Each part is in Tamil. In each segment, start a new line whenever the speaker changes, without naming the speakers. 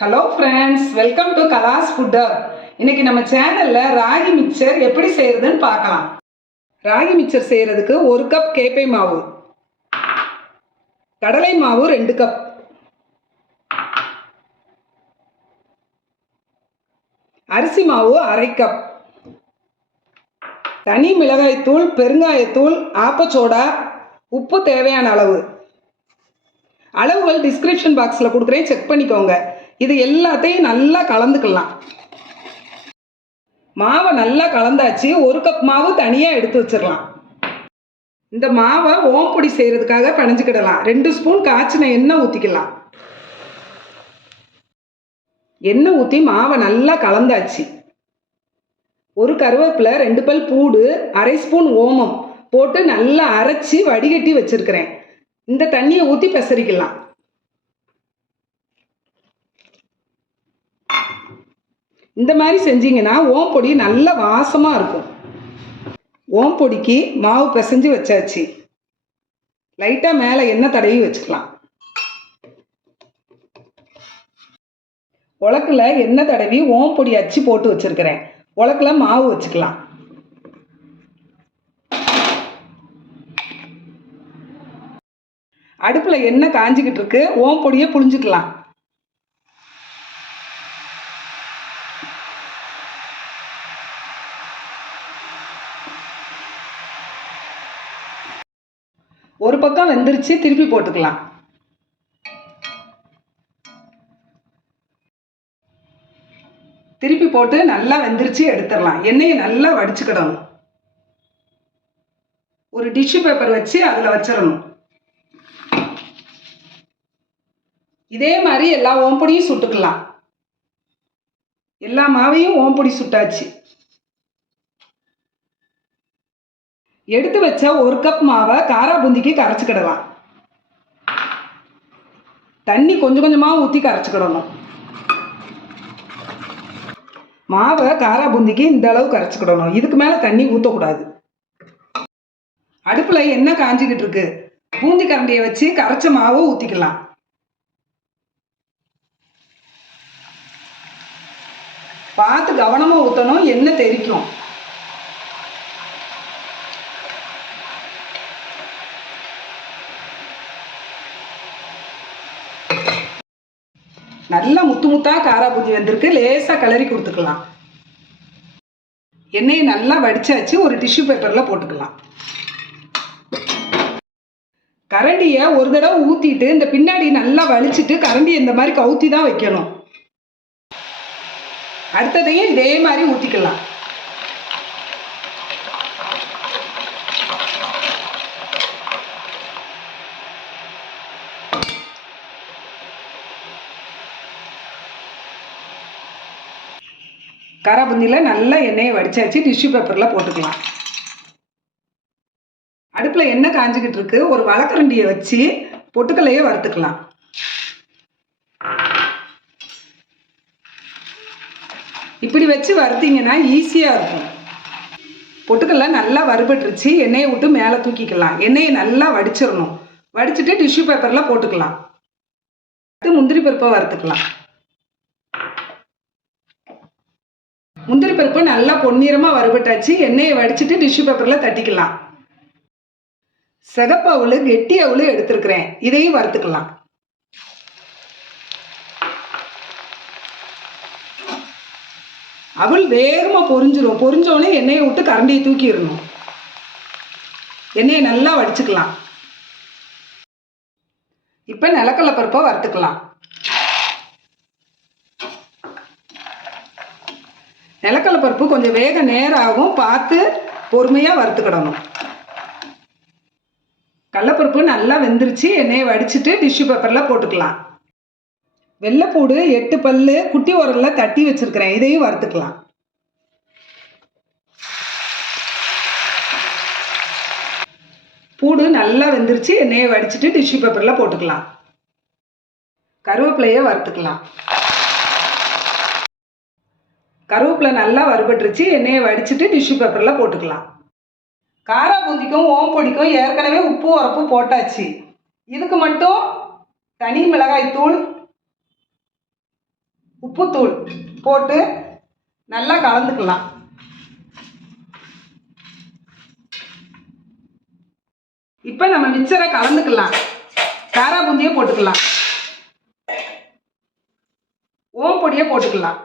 ஹலோ ஃப்ரெண்ட்ஸ் வெல்கம் டு கலாஸ் ஃபுட்டர் இன்னைக்கு நம்ம சேனல்ல ராகி மிக்சர் எப்படி செய்யறதுன்னு பார்க்கலாம். ராகி மிக்சர் செய்யறதுக்கு ஒரு கப் கேப்பை மாவு கடலை மாவு ரெண்டு கப் அரிசி மாவு அரை கப் தனி மிளகாய்த்தூள் பெருங்காயத்தூள் ஆப்பச்சோடா உப்பு தேவையான அளவு. அளவுகள் டிஸ்கிரிப்ஷன் பாக்ஸில் கொடுக்குறேன். செக் பண்ணிக்கோங்க. இது எல்லாத்தையும் நல்லா கலந்துக்கலாம். மாவை நல்லா கலந்தாச்சு ஒரு கப் மாவு தனியாக எடுத்து வச்சிடலாம் இந்த மாவை ஓம்பொடி செய்கிறதுக்காக பிணைஞ்சிக்கிடலாம். ரெண்டு ஸ்பூன் காய்ச்சின எண்ணெய் ஊற்றிக்கலாம் எண்ணெய் ஊற்றி மாவை நல்லா கலந்தாச்சு. ஒரு கருவேப்பிலை ரெண்டு பல் பூடு அரை ஸ்பூன் ஓமம் போட்டு நல்லா அரைச்சி வடிகட்டி வச்சிருக்கிறேன். இந்த தண்ணியை ஊற்றி பெசரிக்கலாம். இந்த மாதிரி செஞ்சீங்கன்னா ஓம்பொடி நல்ல வாசமாக இருக்கும். ஓம்பொடிக்கு மாவு பிசைஞ்சு வச்சாச்சு. லைட்டாக மேலே எண்ணெய் தடவி வச்சுக்கலாம். உலக்கில் எண்ணெய் தடவி ஓம்பொடி அச்சு போட்டு வச்சுருக்கிறேன். உலக்கில் மாவு வச்சுக்கலாம். அடுப்பில் எண்ணெய் காஞ்சிக்கிட்டு இருக்கு. ஓம் பொடியை ஒரு பக்கம் வெந்துருச்சு திருப்பி போட்டுக்கலாம். திருப்பி போட்டு நல்லா வெந்துருச்சு எடுத்துடலாம். எண்ணெயை நல்லா வடிச்சுக்கிடணும். ஒரு டிஷ்யூ பேப்பர் வச்சு அதில் வச்சிடணும். இதே மாதிரி எல்லா ஓம்பொடியும் சுட்டுக்கலாம். எல்லா மாவையும் ஓம்பொடி சுட்டாச்சு. எடுத்து வச்ச ஒரு கப் மாவை காரா பூந்திக்கு கரைச்சிக்கிடலாம். தண்ணி கொஞ்சம் கொஞ்சமாக ஊற்றி கரைச்சிக்கிடணும். மாவை காரா பூந்திக்கு இந்த அளவு கரைச்சிக்கிடணும். இதுக்கு மேலே தண்ணி ஊற்றக்கூடாது அடுப்பில் என்ன காஞ்சிக்கிட்டு இருக்கு. பூந்தி கரண்டியை வச்சு கரைச்ச மாவை ஊற்றிக்கலாம் பார்த்து கவனமாக ஊற்றணும் எண்ணெய் தெரிக்கும் நல்லா முத்து முத்தா காரா பூஜி வந்திருக்கு. லேசாக கிளறி கொடுத்துக்கலாம். எண்ணெயை நல்லா வடிச்சாச்சு. ஒரு டிஷ்யூ பேப்பரில் போட்டுக்கலாம். கரண்டியை ஒரு தடவை ஊற்றிட்டு இந்த பின்னாடி நல்லா வலிச்சிட்டு கரண்டி இந்த மாதிரி கவுத்தி தான் வைக்கணும். அடுத்ததையும் இதே மாதிரி ஊற்றிக்கலாம் கரபுந்தியில் நல்லா எண்ணெயை வடிச்சாச்சு டிஷ்யூ பேப்பரில் போட்டுக்கலாம். அடுப்பில் எண்ணெய் காஞ்சிக்கிட்டு இருக்கு. ஒரு வழக்கரண்டியை வச்சு பொட்டுக்கல்லையே வறுத்துக்கலாம். இப்படி வச்சு வறுத்தீங்கன்னா ஈஸியாக இருக்கும். பொட்டுக்கல்ல நல்லா வறுபட்டுருச்சு. எண்ணெயை விட்டு மேலே தூக்கிக்கலாம். எண்ணெயை நல்லா வடிச்சிடணும். வடிச்சிட்டு டிஷ்யூ பேப்பரில் போட்டுக்கலாம். அடுத்து முந்திரி பருப்பை வறுத்துக்கலாம். முந்திரி பருப்பு நல்லா பொன்னிறமாக வறுபட்டாச்சு எண்ணெயை வடிச்சிட்டு டிஷ்யூ பேப்பரில் தட்டிக்கலாம். சிகப்பு அவளு கெட்டி அவளு எடுத்துருக்கிறேன். இதையும் வறுத்துக்கலாம். அவள் வேகமாக பொரிஞ்சிரும். பொரிஞ்சோடனே எண்ணெயை விட்டு கரண்டியை தூக்கிடணும். எண்ணெயை நல்லா வடிச்சுக்கலாம். இப்போ நிலக்கடலை பருப்பை வறுத்துக்கலாம். நிலக்கடலை பருப்பு கொஞ்சம் வேக நேரம் ஆகும் பார்த்து பொறுமையாக வறுத்துக்கிடணும். கடலப்பருப்பு நல்லா வெந்துருச்சு எண்ணெயை வடிச்சிட்டு டிஷ்யூ பேப்பரில் போட்டுக்கலாம். வெள்ளைப்பூடு எட்டு பல்லு குட்டி உரல்ல தட்டி வச்சிருக்கிறேன் இதையும் வறுத்துக்கலாம். பூடு நல்லா வெந்துருச்சு எண்ணெயை வடிச்சிட்டு டிஷ்யூ பேப்பரில் போட்டுக்கலாம். கருவேப்பிலையை வறுத்துக்கலாம். கருவேப்பிலை நல்லா வறுபட்டுருச்சு எண்ணெயை வடிச்சிட்டு டிஷ்யூ பேப்பரில் போட்டுக்கலாம். காரா பூந்திக்கும் ஓம்பொடிக்கும் ஏற்கனவே உப்பு உரப்பு போட்டாச்சு. இதுக்கு மட்டும் தனி மிளகாய் தூள் உப்புத்தூள் போட்டு நல்லா கலந்துக்கலாம். இப்போ நம்ம மிக்சரை கலந்துக்கலாம். காரா பூந்தியை போட்டுக்கலாம். ஓம் பொடியை போட்டுக்கலாம்.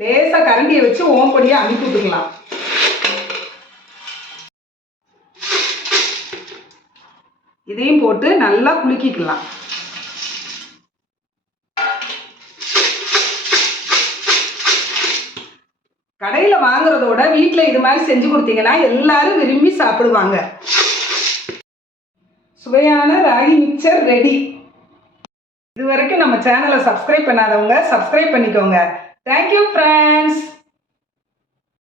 லேசாக கரண்டியை வச்சு ஓம் பொடியை அமுக்கி விட்டுக்கலாம். இதையும் போட்டு நல்லா குலுக்கிக்கலாம். கடையில் வாங்குறதோட வீட்டில் இது மாதிரி செஞ்சு கொடுத்தீங்கன்னா எல்லாரும் விரும்பி சாப்பிடுவாங்க. சுவையான ராகி மிக்சர் ரெடி இது வரைக்கும் நம்ம சேனலை சப்ஸ்கிரைப் பண்ணாதவங்க சப்ஸ்கிரைப் பண்ணிக்கோங்க. Thank you friends